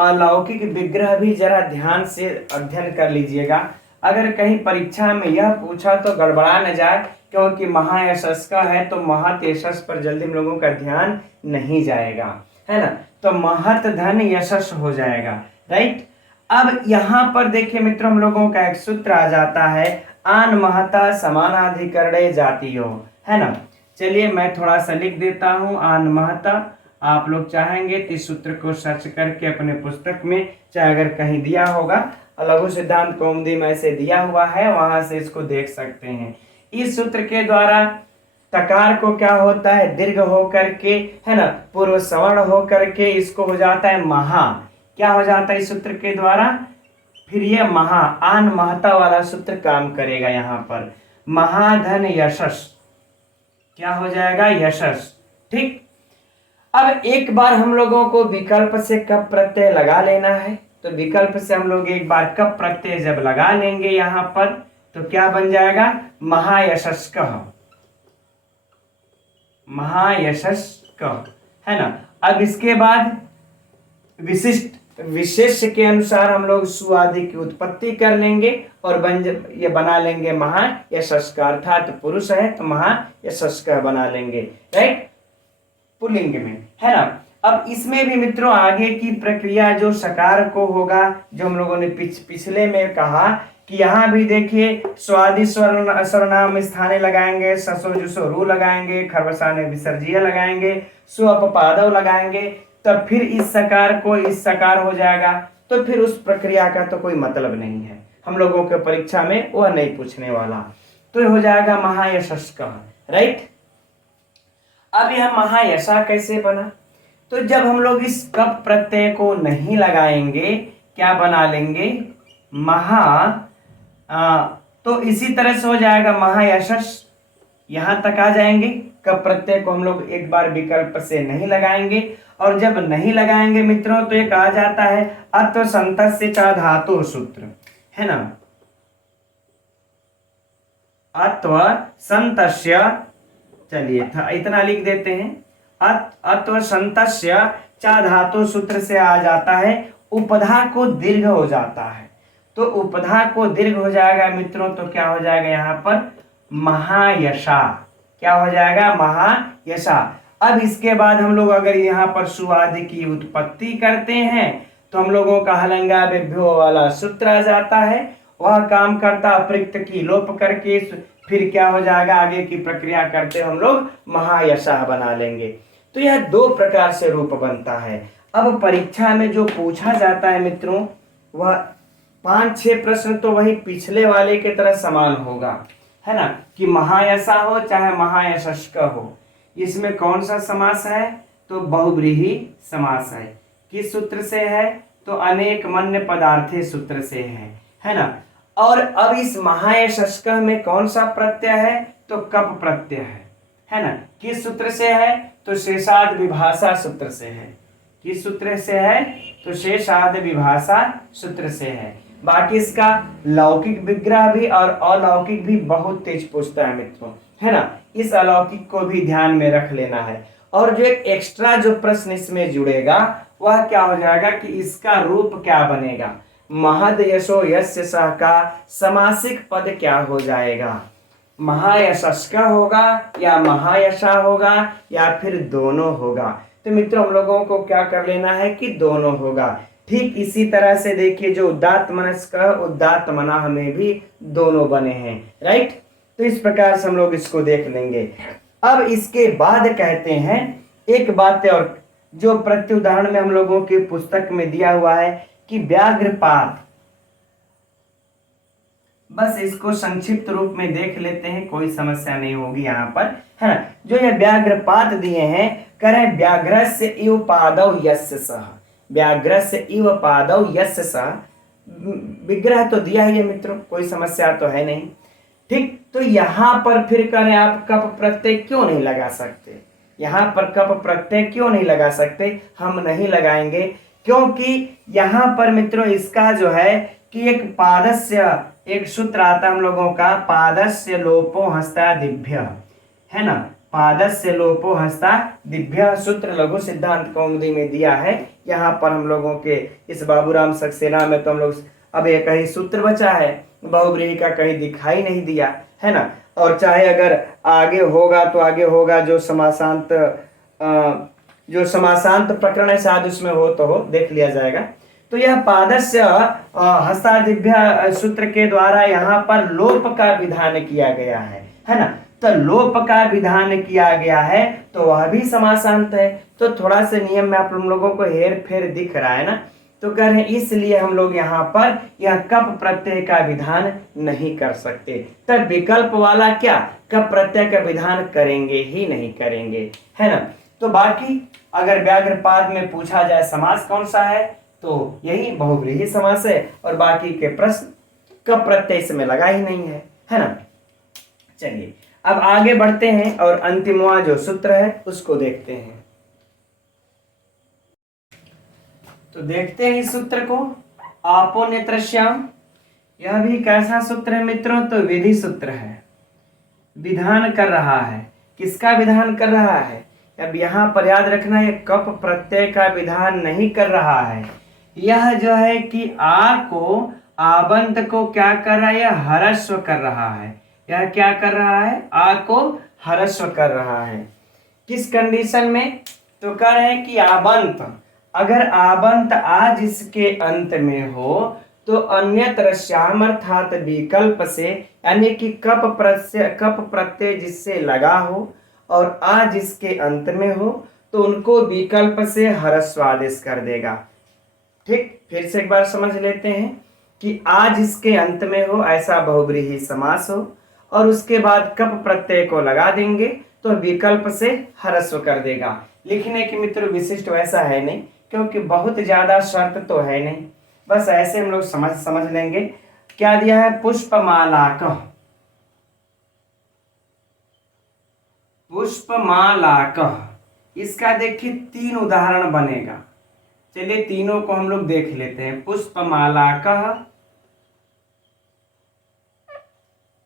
अलौकिक विग्रह भी जरा ध्यान से अध्ययन कर लीजिएगा। अगर कहीं परीक्षा में यह पूछा तो गड़बड़ा न जाए, क्योंकि महायशस का है तो महत यशस पर जल्दी हम लोगों का ध्यान नहीं जाएगा, है ना। तो महत धन यशस हो जाएगा, राइट। अब यहाँ पर देखिए मित्रों, हम लोगों का एक सूत्र आ जाता है, आन महता समानाधिकरणे जातीयो, है ना। चलिए मैं थोड़ा सा लिख देता हूँ, आन महता। आप लोग चाहेंगे तो इस सूत्र को सर्च करके अपने पुस्तक में, चाहे अगर कहीं दिया होगा, लघु सिद्धांत कौमुदी में ऐसे दिया हुआ है, वहां से इसको देख सकते हैं। इस सूत्र के द्वारा तकार को क्या होता है, दीर्घ हो करके, है ना, पूर्व सवर्ण हो करके इसको हो जाता है महा, क्या हो जाता है इस सूत्र के द्वारा, फिर ये महा, आन महता वाला सूत्र काम करेगा। यहाँ पर महाधन यशस, क्या हो जाएगा, यशस। ठीक, अब एक बार हम लोगों को विकल्प से कप प्रत्यय लगा लेना है, तो विकल्प से हम लोग एक बार कप प्रत्यय जब लगा लेंगे यहाँ पर तो क्या बन जाएगा, महायशस्कः, महायशस्कः, है ना। अब इसके बाद विशेष के अनुसार हम लोग सु आदि की उत्पत्ति कर लेंगे और ये बना लेंगे महायशस्कः, अर्थात पुरुष है तो महायशस्कः बना लेंगे, राइट, पुल्लिंग में, है ना। अब इसमें भी मित्रों आगे की प्रक्रिया जो सकार को होगा, जो हम लोगों ने पिछले में कहा कि यहाँ भी देखिए स्वादि सर्वनाम स्थाने लगाएंगे, ससो जुसो रू लगाएंगे, खरवसाने विसर्जीय लगाएंगे, सु अपपादव लगाएंगे, तब फिर इस सकार को इस सकार हो जाएगा। तो फिर उस प्रक्रिया का तो कोई मतलब नहीं है, हम लोगों के परीक्षा में वह नहीं पूछने वाला। तो हो जाएगा महायशस्कः, राइट। अब यह महायशा कैसे बना, तो जब हम लोग इस कप प्रत्यय को नहीं लगाएंगे क्या बना लेंगे, महा। तो इसी तरह से हो जाएगा महायशस, यहां तक आ जाएंगे। कप प्रत्यय को हम लोग एक बार विकल्प से नहीं लगाएंगे, और जब नहीं लगाएंगे मित्रों तो एक आ जाता है अत्व संतस्य च धातु सूत्र, है ना। अत्व संतस्य, चलिए था इतना लिख देते हैं, अत्व संतस्य च धातु सूत्र से आ जाता है उपधा को दीर्घ हो जाता है। तो उपधा को दीर्घ हो जाएगा मित्रों, तो क्या हो जाएगा यहाँ पर महायशा, क्या हो जाएगा महायशा। अब इसके बाद हम लोग अगर यहाँ पर सुआदि की उत्पत्ति करते हैं तो हम लोगों का हलंगा बेभ्यो वाला सूत्र आ जाता है, वह काम करता अप्रयुक्त की लोप करके फिर क्या हो जाएगा, आगे की प्रक्रिया करते हम लोग महायशा बना लेंगे। तो यह दो प्रकार से रूप बनता है। अब परीक्षा में जो पूछा जाता है मित्रों वह 5-6 प्रश्न तो वही पिछले वाले के तरह समान होगा, है ना, कि महायशा हो चाहे महायशस्क हो। इसमें कौन सा समास है, तो बहुव्रीहि समास है। किस सूत्र से है, तो अनेक मन्य पदार्थे सूत्र से है ना। और अब इस महायशस्क में कौन सा प्रत्यय है, तो कप प्रत्यय है ना। किस सूत्र से है, तो शेषाद विभाषा सूत्र से है। किस सूत्र से है, तो शेषाद विभाषा सूत्र से है। बाकी इसका लौकिक विग्रह भी और अलौकिक भी बहुत तेज पूछता है मित्रों, है ना। इस अलौकिक को भी ध्यान में रख लेना है। और जो एक एक्स्ट्रा जो प्रश्न इसमें जुड़ेगा वह क्या हो जाएगा कि इसका रूप क्या बनेगा, महद यशो यस्य सह का समासिक पद क्या हो जाएगा, महायशस्क होगा या महायशा होगा या फिर दोनों होगा। तो मित्रों हम लोगों को क्या कर लेना है कि दोनों होगा। ठीक इसी तरह से देखिए जो उदात्त मनस्क उदात्त मनाह में भी दोनों बने हैं, राइट। तो इस प्रकार से हम लोग इसको देख लेंगे। अब इसके बाद कहते हैं एक बात और जो प्रत्युदाहरण में हम लोगों की पुस्तक में दिया हुआ है कि व्याघ्रपात, बस इसको संक्षिप्त रूप में देख लेते हैं, कोई समस्या नहीं होगी यहाँ पर, है ना। जो ये व्याघ्रपात दिए हैं, करें व्याघ्रस्य इव पादौ यस्य सह, व्याघ्रस्य इव पादौ यस्य सह, विग्रह तो दिया ही है मित्रों, कोई समस्या तो है नहीं, ठीक। तो यहाँ पर फिर करें आप कप प्रत्यय क्यों नहीं लगा सकते, यहाँ पर कप प्रत्यय क्यों नहीं लगा सकते, हम नहीं लगाएंगे क्योंकि यहाँ पर मित्रों इसका जो है कि एक पादस्य, एक सूत्र आता हम लोगों का पादस्य लोपो हस्ता दिभ्य, है ना। पादस्य लोपो हस्ता दिभ्य सूत्र लघु सिद्धांत कौमुदी में दिया है। यहाँ पर हम लोगों के इस बाबूराम सक्सेना में तो हम लोग अब एक ही सूत्र बचा है, बहुव्रीहि का कहीं दिखाई नहीं दिया, है ना। और चाहे अगर आगे होगा तो आगे होगा जो समासांत प्रकरण है शायद उसमें हो तो हो, देख लिया जाएगा। तो यह पादस्य हस्तादिभ्य सूत्र के द्वारा यहाँ पर लोप का विधान किया गया है ना। तो लोप का विधान किया गया है तो वह भी समासांत है। तो थोड़ा से नियम में आप लोगों को हेर फेर दिख रहा है ना। तो कह रहे हैं इसलिए हम लोग यहाँ पर यह कप प्रत्यय का विधान नहीं कर सकते। तब विकल्प वाला क्या कप प्रत्यय का विधान करेंगे ही नहीं करेंगे, है ना। तो बाकी अगर व्याघ्रपाद में पूछा जाए समास कौन सा है तो यही बहुव्रीहि समास है, और बाकी के प्रश्न कप प्रत्यय इसमें लगा ही नहीं है ना। चलिए अब आगे बढ़ते हैं और अंतिमवा जो सूत्र है उसको देखते हैं। तो देखते हैं इस सूत्र को, आपो नेत्रश्याम। यह भी कैसा सूत्र है मित्रों, तो विधि सूत्र है, विधान कर रहा है। किसका विधान कर रहा है, अब यहाँ पर याद रखना है कप प्रत्यय का विधान नहीं कर रहा है। यह जो है कि आ को आबंत को क्या कर रहा है, यह हरस्व कर रहा है। यह क्या कर रहा है, आ को हरस्व कर रहा है। किस कंडीशन में, तो कह रहे हैं कि आबंत, अगर आबंत आ जिसके अंत में हो तो अन्यत्र श्याम अर्थात विकल्प से, यानी कि कप प्रत्यय जिससे लगा हो और आ जिसके अंत में हो तो उनको विकल्प से हरस्व आदेश कर देगा। ठीक, फिर से एक बार समझ लेते हैं कि आ जिसके अंत में हो ऐसा बहुव्रीहि समास हो और उसके बाद कप प्रत्यय को लगा देंगे तो विकल्प से हरस्व कर देगा। लिखने की मित्रों विशिष्ट वैसा है नहीं, क्योंकि बहुत ज्यादा शर्त तो है नहीं, बस ऐसे हम लोग समझ लेंगे। क्या दिया है? पुष्पमाला कह, पुष्पमाला कह। इसका देखिए 3 उदाहरण बनेगा। चलिए तीनों को हम लोग देख लेते हैं। पुष्पमाला कह,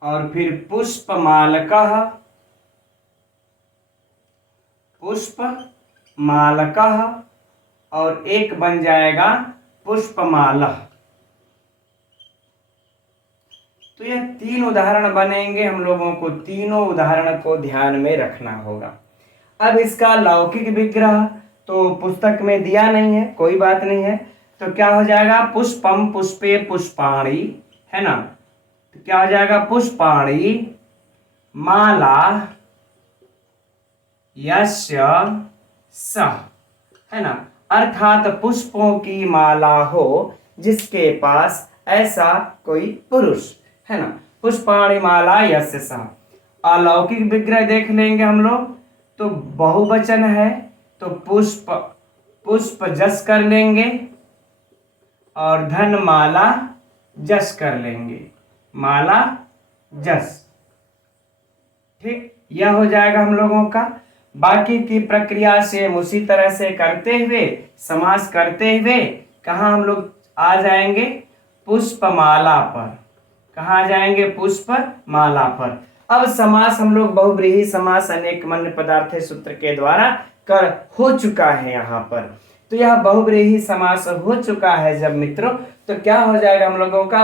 और फिर पुष्पमालकः, पुष्पमालकः, और एक बन जाएगा पुष्पमाला। तो यह 3 उदाहरण बनेंगे, हम लोगों को तीनों उदाहरण को ध्यान में रखना होगा। अब इसका लौकिक विग्रह तो पुस्तक में दिया नहीं है, कोई बात नहीं है। तो क्या हो जाएगा? पुष्पम पुष्पे पुष्पाणि, है ना। तो क्या हो जाएगा? पुष्पाणि माला यस्य सः, है ना। अर्थात पुष्पों की माला हो जिसके पास ऐसा कोई पुरुष, है ना। पुष्पाणि माला यस्य सः। अलौकिक विग्रह देख लेंगे हम लोग, तो बहुवचन है तो पुष्प, पुष्प जस कर लेंगे, और धन माला जस कर लेंगे, माला जस। ठीक, यह हो जाएगा हम लोगों का। बाकी की प्रक्रिया से उसी तरह से करते हुए, समास करते हुए, कहाँ हम लोग आ जाएंगे? पुष्पमाला पर। कहाँ आ जाएंगे? पुष्पमाला पर। अब समास हम लोग बहुव्रीहि समास अनेक मन्य पदार्थ सूत्र के द्वारा कर हो चुका है यहाँ पर। तो यह बहुव्रीहि समास हो चुका है जब मित्रों, तो क्या हो जाएगा हम लोगों का?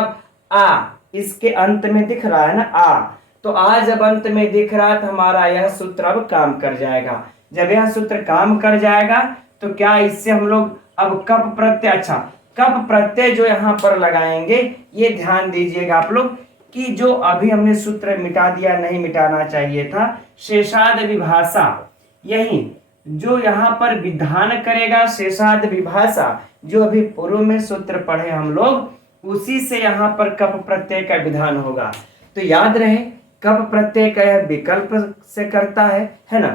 आ इसके अंत में दिख रहा है ना, आ। तो आ जब अंत में दिख रहा तो हमारा यह सूत्र अब काम कर जाएगा। जब यह सूत्र काम कर जाएगा तो क्या इससे हम लोग अब कप प्रत्यय, अच्छा कप प्रत्यय जो यहाँ पर लगाएंगे, ये ध्यान दीजिएगा आप लोग कि जो अभी हमने सूत्र मिटा दिया, नहीं मिटाना चाहिए था, शेषाद विभाषा, यही जो यहाँ पर विधान करेगा, शेषाद विभाषा, जो अभी पूर्व में सूत्र पढ़े हम लोग, उसी से यहाँ पर कप प्रत्यय का विधान होगा। तो याद रहे कप प्रत्यय का यह विकल्प से करता है ना।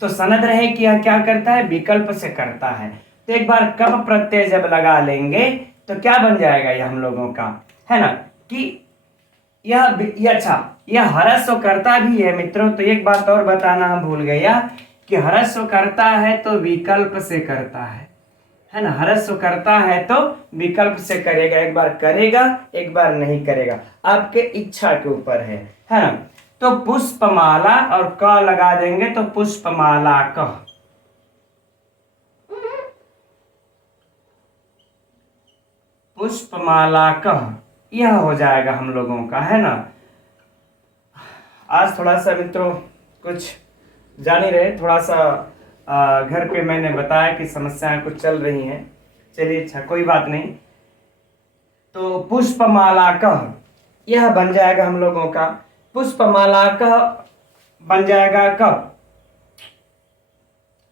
तो सनद रहे कि यह क्या करता है? विकल्प से करता है। तो एक बार कप प्रत्यय जब लगा लेंगे तो क्या बन जाएगा यह हम लोगों का, है ना, कि यह अच्छा, यह हरस्व करता भी है मित्रों। तो एक बात और बताना हम भूल गया कि हरस्व करता है तो विकल्प से करता है ना। हरस्व करता है तो विकल्प से करेगा, एक बार करेगा एक बार नहीं करेगा, आपके इच्छा के ऊपर है ना। तो पुष्पमाला और क लगा देंगे तो पुष्पमाला कह, पुष्पमाला कह, यह हो जाएगा हम लोगों का, है ना। आज थोड़ा सा मित्रों कुछ जान ही रहे, थोड़ा सा घर पे मैंने बताया कि समस्याएं कुछ चल रही हैं। चलिए अच्छा, कोई बात नहीं। तो पुष्पमाला कह यह बन जाएगा हम लोगों का। पुष्पमाला कह बन जाएगा कब?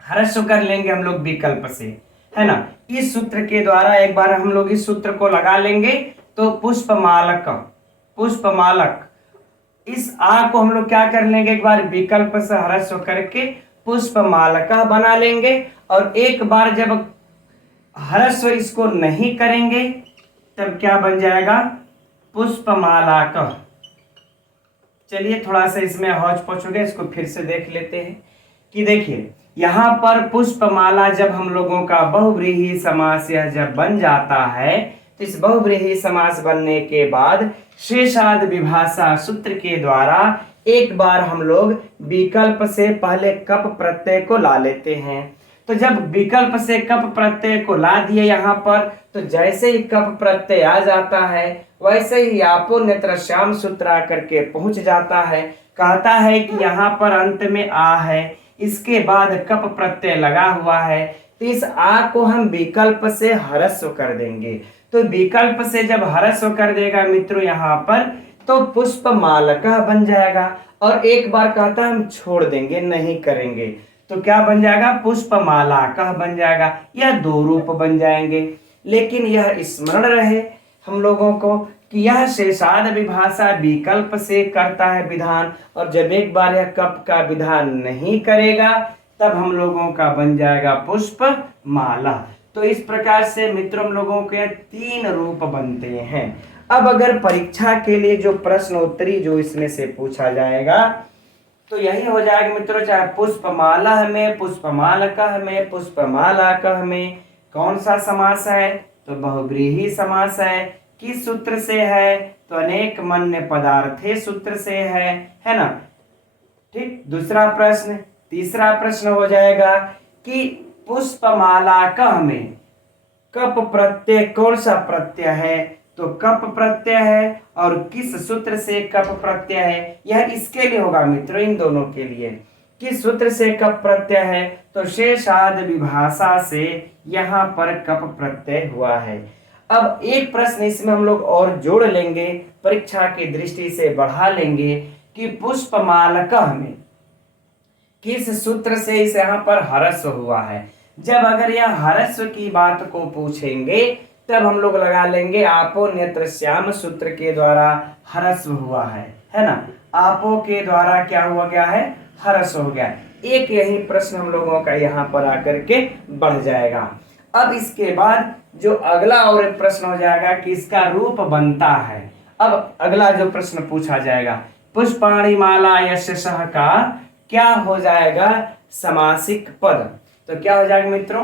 हर्ष कर लेंगे हम लोग विकल्प से, है ना। इस सूत्र के द्वारा एक बार हम लोग इस सूत्र को लगा लेंगे तो पुष्पमालक, पुष्पमालक, इस आ को हम लोग क्या कर लेंगे? एक बार विकल्प से हर्ष करके पुष्पमालका बना लेंगे, और एक बार जब हर्ष इसको नहीं करेंगे तब क्या बन जाएगा? पुष्पमालाक। चलिए थोड़ा सा इसमें हौच पौच हो गया, इसको फिर से देख लेते हैं कि देखिए यहाँ पर पुष्पमाला जब हम लोगों का बहुव्रीहि समास यह जब बन जाता है, तो इस बहुव्रीहि समास बनने के बाद शेषाद विभाषा सूत्र के द्वारा एक बार हम लोग विकल्प से पहले कप प्रत्यय को ला लेते हैं। तो जब विकल्प से कप प्रत्यय को ला दिए यहाँ पर, तो जैसे ही कप प्रत्यय आ जाता है वैसे ही आपो नेत्र श्याम सूत्र आकर के पहुंच जाता है। कहता है कि यहाँ पर अंत में आ है, इसके बाद कप प्रत्यय लगा हुआ है, तो इस आ को हम विकल्प से हरस्व कर देंगे। तो विकल्प से जब हरस्व कर देगा मित्रों यहाँ पर, तो पुष्पमालका बन जाएगा। और एक बार कहता हम छोड़ देंगे, नहीं करेंगे, तो क्या बन जाएगा? पुष्पमालाका बन जाएगा। यह दो रूप बन जाएंगे। लेकिन यह स्मरण रहे हम लोगों को कि यह शेषाद विभाषा विकल्प से करता है विधान, और जब एक बार यह कप का विधान नहीं करेगा तब हम लोगों का बन जाएगा पुष्पमाला। तो इस प्रकार से मित्रों हम लोगों के 3 रूप बनते हैं। अब अगर परीक्षा के लिए जो प्रश्न उत्तरी जो इसमें से पूछा जाएगा तो यही हो जाएगा मित्रों, चाहे पुष्पमाला में, पुष्पमालकः में, पुष्पमालाकः में कौन सा समास है, तो बहुव्रीहि समास है। किस सूत्र से है, तो अनेक मन्य पदार्थे सूत्र से है ना। ठीक, दूसरा प्रश्न। तीसरा प्रश्न हो जाएगा कि पुष्पमालाकः में कप प्रत्यय कौन सा प्रत्यय है, तो कप प्रत्यय है। और किस सूत्र से कप प्रत्यय है, यह इसके लिए होगा मित्रों, इन दोनों के लिए। किस सूत्र से कप प्रत्यय है, तो शेषाद विभाषा से यहाँ पर कप प्रत्यय हुआ है। अब एक प्रश्न इसमें हम लोग और जोड़ लेंगे, परीक्षा की दृष्टि से बढ़ा लेंगे कि पुष्पमालकः में किस सूत्र से इस यहाँ पर हरस्व हुआ है। जब अगर यह हरस्व की बात को पूछेंगे तब हम लोग लगा लेंगे आपो नेत्र श्याम सूत्र के द्वारा हरस्व हुआ है ना। आपो के द्वारा क्या हुआ गया है, हरस्व हो गया। एक यही प्रश्न हम लोगों का यहाँ पर आकर के बढ़ जाएगा। अब इसके बाद जो अगला और एक प्रश्न हो जाएगा कि इसका रूप बनता है। अब अगला जो प्रश्न पूछा जाएगा, पुष्पाणि माला यशसः का क्या हो जाएगा, समासिक पद। तो क्या हो जाएगा मित्रों,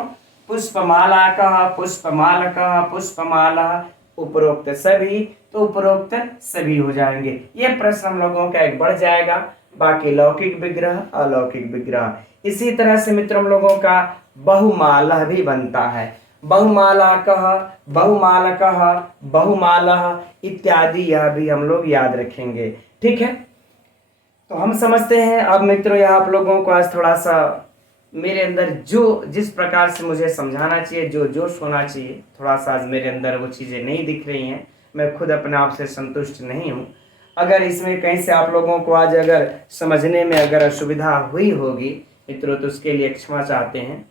पुष्पमालाकः, पुष्पमालकः, पुष्पमाला, उपरोक्त सभी, तो उपरोक्त सभी हो जाएंगे। ये प्रश्न हम लोगों का एक बढ़ जाएगा। बाकी लौकिक विग्रह, अलौकिक विग्रह। इसी तरह से मित्रों हम लोगों का बहुमाला भी बनता है। बहुमालाकः, बहुमालकः, बहुमालः इत्यादि, यह भी हम लोग याद रखेंगे। ठीक है, तो हम समझते हैं। अब मित्रों यह आप लोगों को आज थोड़ा सा मेरे अंदर जो जिस प्रकार से मुझे समझाना चाहिए, जो जोश होना चाहिए, थोड़ा सा आज मेरे अंदर वो चीज़ें नहीं दिख रही हैं। मैं खुद अपने आप से संतुष्ट नहीं हूँ। अगर इसमें कहीं से आप लोगों को आज अगर समझने में अगर असुविधा हुई होगी मित्रों, तो उसके लिए क्षमा चाहते हैं।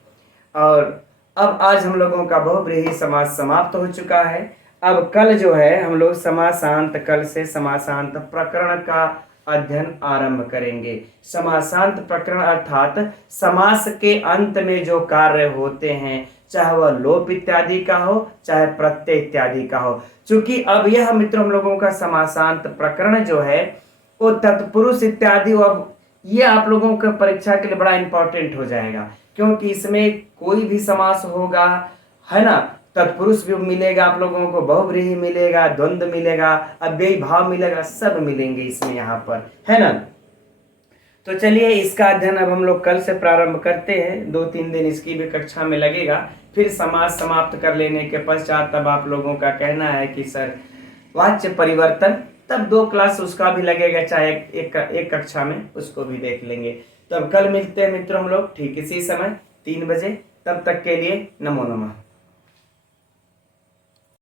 और अब आज हम लोगों का बहुव्रीहि समास समाप्त हो चुका है। अब कल जो है हम लोग समासांत, कल से समासांत प्रकरण का अध्ययन आरंभ करेंगे। समासांत प्रकरण अर्थात समास के अंत में जो कार्य होते हैं, चाहे वह लोप इत्यादि का हो, चाहे प्रत्यय इत्यादि का हो। चूंकि अब यह मित्रों हम लोगों का समासांत प्रकरण जो है वो तत्पुरुष इत्यादि, अब ये आप लोगों का परीक्षा के लिए बड़ा इंपॉर्टेंट हो जाएगा, क्योंकि इसमें कोई भी समास होगा, है ना, तत्पुरुष भी मिलेगा आप लोगों को, बहुव्रीहि मिलेगा, द्वंद्व मिलेगा, अव्ययी भाव मिलेगा, सब मिलेंगे इसमें यहाँ पर, है ना। तो चलिए इसका अध्ययन अब हम लोग कल से प्रारंभ करते हैं। 2-3 दिन इसकी भी कक्षा में लगेगा। फिर समास समाप्त कर लेने के पश्चात तब आप लोगों का कहना है कि सर वाच्य परिवर्तन, तब 2 क्लास उसका भी लगेगा, चाहे एक कक्षा में उसको भी देख लेंगे। तो अब कल मिलते हैं मित्रों हम लोग ठीक इसी समय 3 बजे। तब तक के लिए नमो नमः।